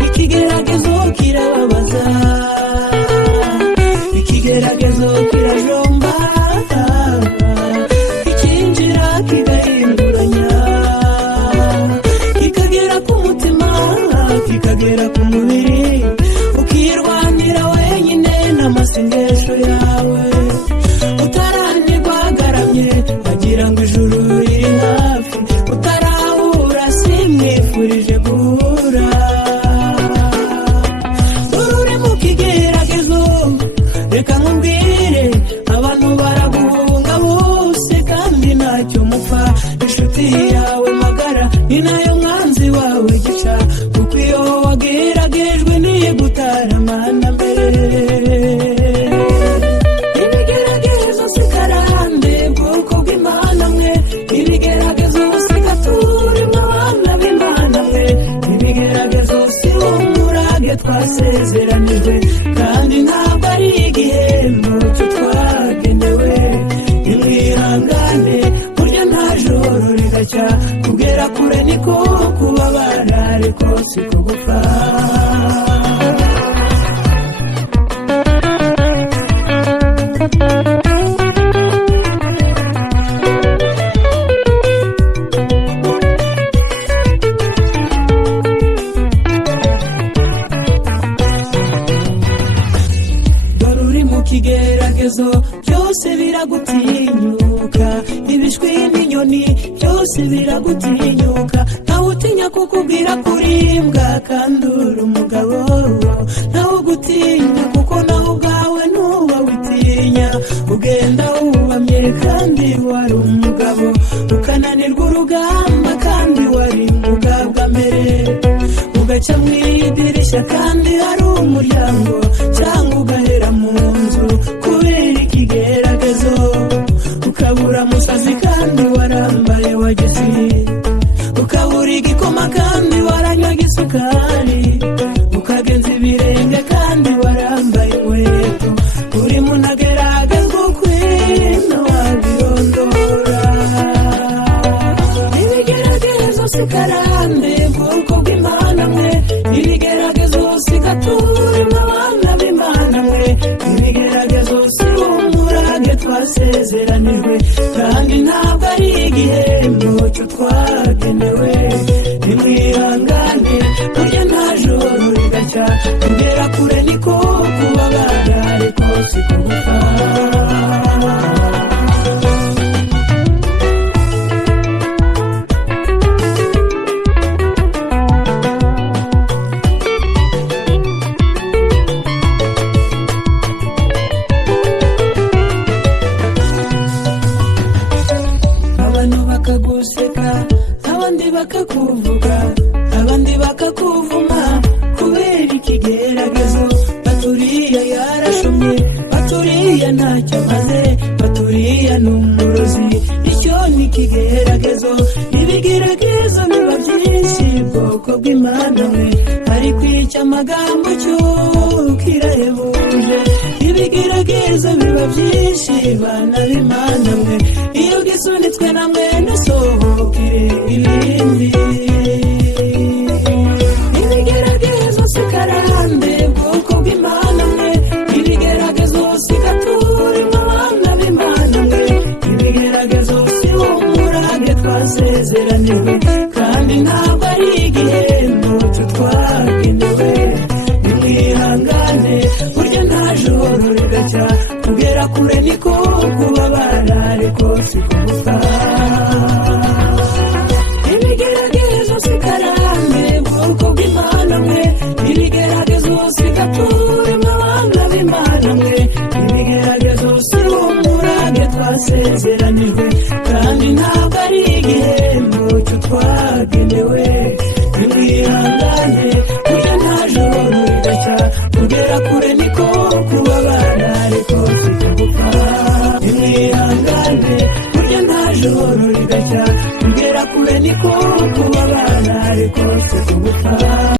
ikigeragezo kirababaza, ikigeragezo kirajomba, ikinjira kigahinduranya, kikagera ku mutima, kikagera ku mubiri, ukirwanira wenyine n'amasengesho yawe, utaranirwa agaramye wagira ngo ijuru riri hafi, utarahura simwifurije guhura. Urure mu kigeragezo, reka nkubwire, abantu baraguhunga bose kandi ntacyo mupfa, inshuti yawe magara ni nayo mwanzi wawe gica, kuko iyo wageragejwe niyo gutaramana mbere. Ibigeragezo si karande bwoko bw'Imana mwe, ibigeragezo si gature mw'abana b'Imana mwe, ibigeragezo si umurage twasezeranijwe, kandi ntabwo ari igihembo cyo twagenewe. Nimwihangane burya nta joro rigacya, kugera kure niko kubabara ariko siko gupfa. Ikigeragezo byose biragutinyuka, ibishwi n'inyoni byose biragutinyuka, ntawe utinya kukubwira kurimbwa kandi uri umugabo, ntawe ugutinya kuko nawe ubwawe ntuba witinya, ugenda wubamye kandi wari umugabo, ukananirwa urugamba kandi wari umugabwa mbere, ugaca mu idirishya kandi hari umuryango, cyangwa ugahera mu nzu kubera ikigeragezo, ukabura musazi kandi warambaye wageze, ukabura igikoma kandi waranyaga isukari, ukagenza ibirenge kandi warambaye inkweto, uri munageragezwa ukwino wabirondora. Ibigeragezo si karande bwoko bw'Imana mwe, ibigeragezo si gature mw'abana b'Imana mwe, ibigeragezo si umurage twasezeranijwe, kandi ntabwo ari igihembo cyo twagenewe. Nimwihangane burya nta joro rigacya, kugera kure niko kubabara ariko siko gupfa. Abandi bakakuvuga, abandi bakakuvuma kubera ikigeragezo, baturiya yarashomye, baturiya ntacyo amaze, baturiya ni umurozi, icyo ni ikigeragezo. Ibigeragezo biba byinshi bwoko bw'Imana mwe, ariko icy'amagambo cyo kirahebuje. Ibigeragezo biba byinshi bana b'Imana mwe, iyo gisunitswe na mwene sohokere ibindi. Ibigeragezo si karande bwoko bw'Imana mwe, ibigeragezo si gature mw'abana b'Imana mwe, ibigeragezo si umurage twasezeranijwe, kandi ntabwo ari igihembo cyo twagenewe. Nimwihangane burya nta joro rigacya, kugera kure niko kubabara ariko siko gupfa. Ibigeragezo kugera kure